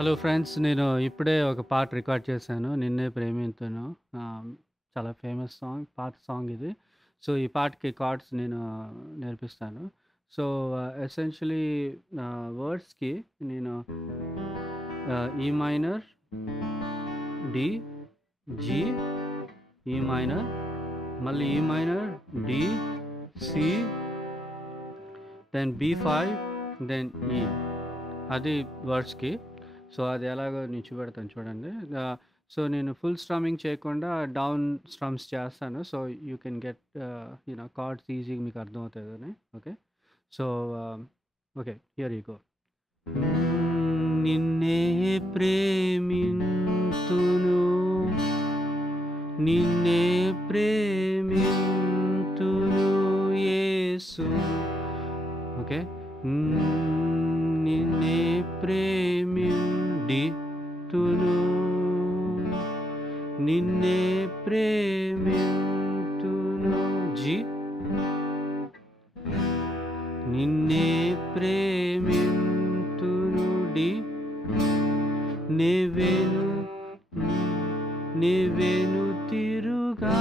Hello friends. నేను ఇప్పుడే ఒక పాట రికార్డ్ చేశాను. 'నిన్నే ప్రేమింతును' చాలా ఫేమస్ సాంగ్. పాత సాంగ్ ఇది. సో, ఈ పాటకి కార్డ్స్ నేను నేర్పిస్తాను. సో, ఎసెన్షియలీ వర్డ్స్‌కి నేను E minor, D, G, E minor, మళ్ళీ E minor, D, C, then B five, then E. అది వర్డ్స్‌కి. సో, అది ఎలాగో నేను చూపెడతాను చూడండి. సో, నేను ఫుల్ స్ట్రమ్మింగ్ చేయకుండా డౌన్ స్ట్రమ్స్ చేస్తాను. So, you can get cards ఈజీగా మీకు అర్థమవుతుందని. Okay. So, okay, here you go. నిన్నే ప్రేమింతును, నిన్నే ప్రేమింతును యేసు. ఓకే. నిన్నే ప్రేమింతును, నిన్నే ప్రేమింతును జి, నిన్నే ప్రేమింతును డి, నీవేను తిరుగా.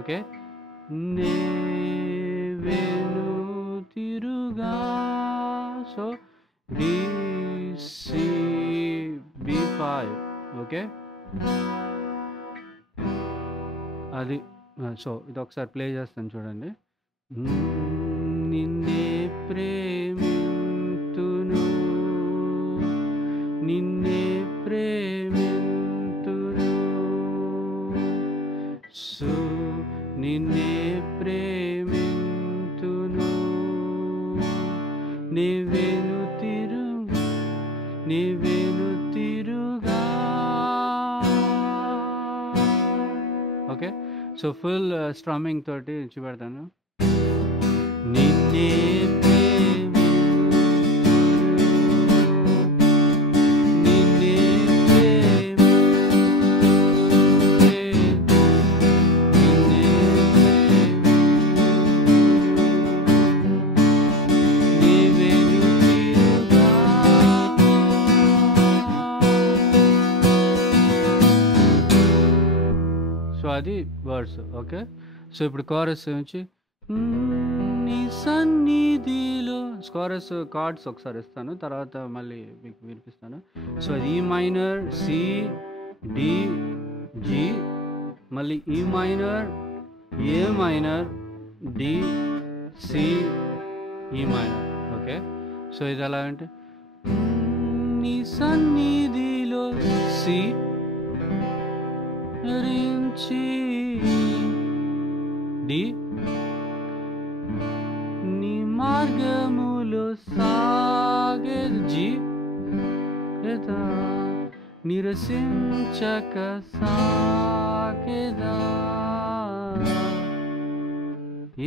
ఓకే. నీవేను తిరుగా. So, D, C, B. Five. Okay. So, ఇది ఒకసారి ప్లే చేస్తాను చూడండి. నిన్నే ప్రేమింతును, నిన్నే ప్రేమింతును. సో, నిన్నే ప్రేమింతును, నీవేను తిరుగా. ఓకే. సో, ఫుల్ స్ట్రమ్మింగ్ తోటి చూపెడతాను. నిన్నే సో, అది వర్డ్స్. ఓకే. సో, ఇప్పుడు కోరస్ నుంచి నీ సన్నిధిలో. కోరస్ కార్డ్స్ ఒకసారి ఇస్తాను, తర్వాత మళ్ళీ మీకు వినిపిస్తాను. సో, ఈ మైనర్, సి, డి, జి, మళ్ళీ ఈ మైనర్, ఏ మైనర్, డి, సి, ఈ మైనర్. ఓకే. సో, ఇది ఎలా అంటే నీ సన్నిధిలో సి రించి, డి, నీ మార్గములో సాగే జి, నిరసించక సాగేదా.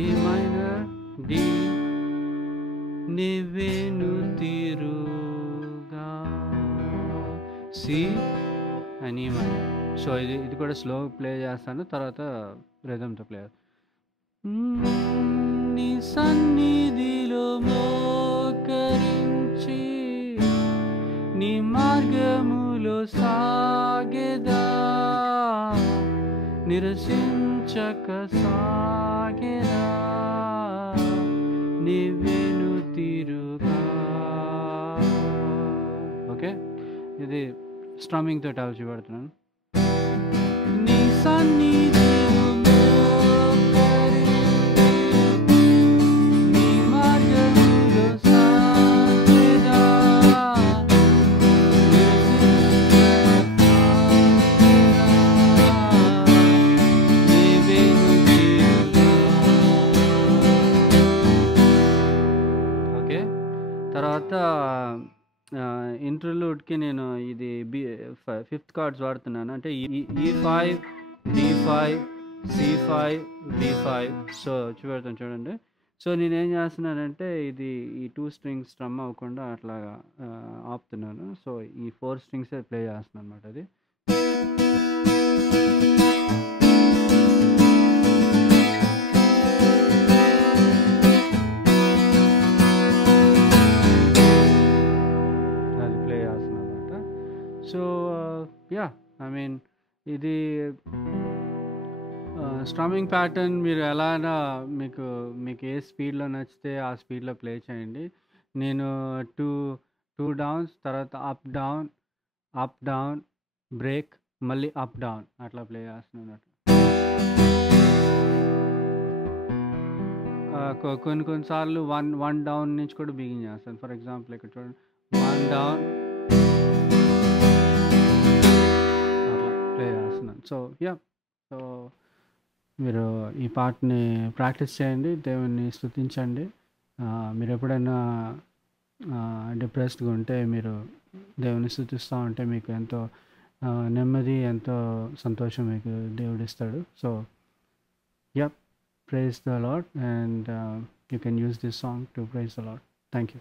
ఏ మైనర్, డి, నీవేను తిరుగా, C and E minor. So, ఇది కూడా స్లో ప్లే చేస్తాను, తర్వాత రిథమ్తో ప్లే. నీ సన్నిధిలో మోకరించి, నీ మార్గములో సాగేదా, నిరసించక సాగేదా, నీవేను తిరుగా. ఓకే. ఇది స్ట్రమ్మింగ్ తోటి అవి చూపెడుతున్నాను. నీ సన్నిధిలో నీ మార్గములో సాగేదా, నీవేను తిరుగా. ఓకే. తర్వాత ఇంటర్లూడ్కి నేను ఇది ఫిఫ్త్ కార్డ్స్ వాడుతున్నాను. అంటే E5, D5, C5, B5. So, చూపెడతాను చూడండి. సో, నేనేం చేస్తున్నానంటే ఇది ఈ 2 స్ట్రింగ్స్ స్ట్రమ్ అవ్వకుండా అట్లాగా ఆపుతున్నాను. సో, ఈ 4 స్ట్రింగ్సే ప్లే చేస్తున్నాను అనమాట. అది యాహ్! ఐ మీన్ ఇది స్ట్రమ్మింగ్ ప్యాటర్న్ మీరు ఎలానా మీకు మీకు ఏ స్పీడ్‌లో నచ్చితే ఆ స్పీడ్‌లో ప్లే చేయండి. నేను 2, 2 డౌన్స్ తర్వాత up, down, up, down, break, మళ్ళీ అప్, డౌన్ అట్లా ప్లే చేస్తున్నానన్నట్టు. కొన్ని కొన్ని సార్లు 1 డౌన్ నుంచి కూడా బిగిన్ చేస్తాను. ఫర్ ఎగ్జాంపుల్ ఇక్కడ చూడండి 1 డౌన్ అట్లా ప్లే చేస్తున్నాను. So, yeah! సో, మీరు ఈ పాటని ప్రాక్టీస్ చేయండి. దేవున్ని స్తుతించండి. మీరెప్పుడైనా డిప్రెస్డ్‌గా ఉంటే మీరు దేవున్ని స్తుతిస్తా ఉంటే మీకు ఎంతో నెమ్మది, ఎంతో సంతోషం మీకు దేవుడిస్తాడు. So, yeah! Praise the lord and you can use this song to praise the lord. Thank you.